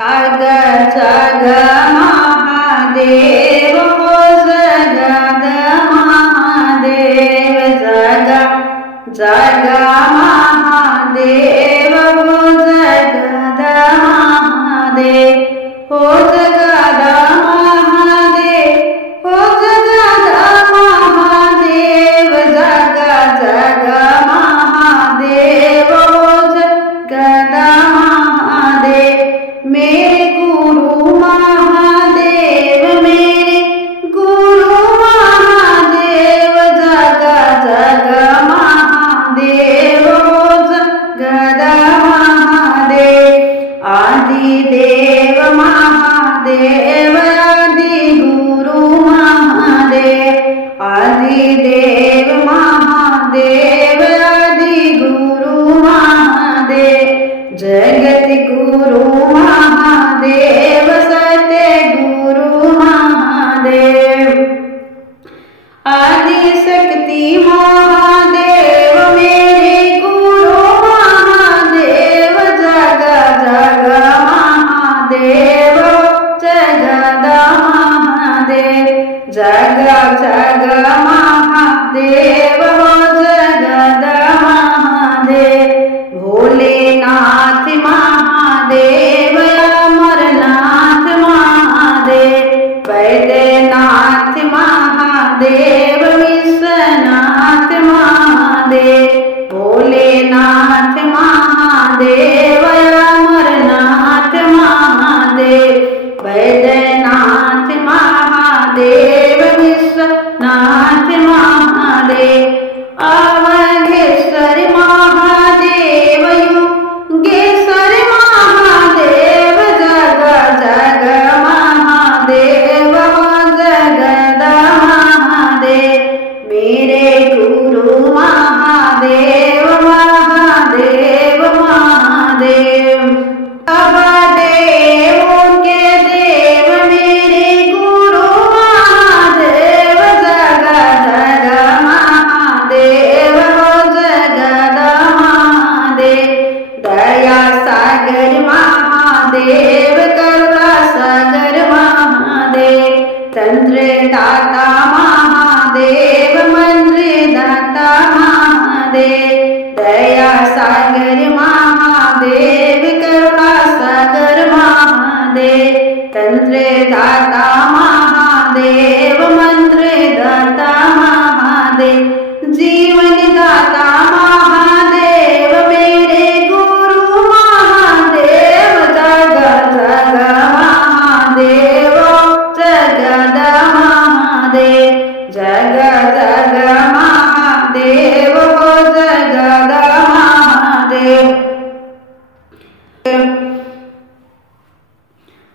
जग जग महादेव हो जगद महादेव जग जग महादेव हो जगद महादेव हो जगद महादेव हो जगद महादेव जग जग महादेव हो जगद महादेव मेरे गुरु महादेव मेरे गुरु महादेव जग जग महादेव हो जगद महादेव आदिदेव महादेव आदि गुरु महादेव आदिदेव महादेव आदि गुरु महादेव जगत गुरु महादेव सत्य गुरु महादेव आदि शक्ति महादेव मेरे गुरु महादेव जग जग महादेव जगद महादेव जग जग महादेव हो जगद महादेव भोलेनाथ महादेव अमरनाथ महादेव वैद्यनाथ महादेव विश्वनाथ महादेव भोलेनाथ महादेव अमरनाथ महादेव वैद्यनाथ महादेव विश्वनाथ महादेव अवधेश्वर महादेव योगेश्वर महादेव जग जग महादेव हो जगद महादेव मेरे गुरु महादेव महादेव महादेव देवों के देव मेरे गुरु महादेव जग जग महादेव हो जगद महादेव दया सागर महादेव करुणा सागर महादेव तंत्र दाता महादेव मंत्र दाता महादेव दया सागर महादेव करुणा सागर महादेव तंत्र दाता महादेव मंत्र दाता महादेव जीवन दाता महादेव मेरे गुरु महादेव जग जग महादेव जगद महादेव जग जग महादेव हो जगद महादेव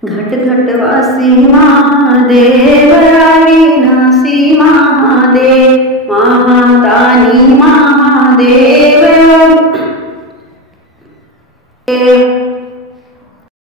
घट घट वासी महादेव अविनाशी महादेव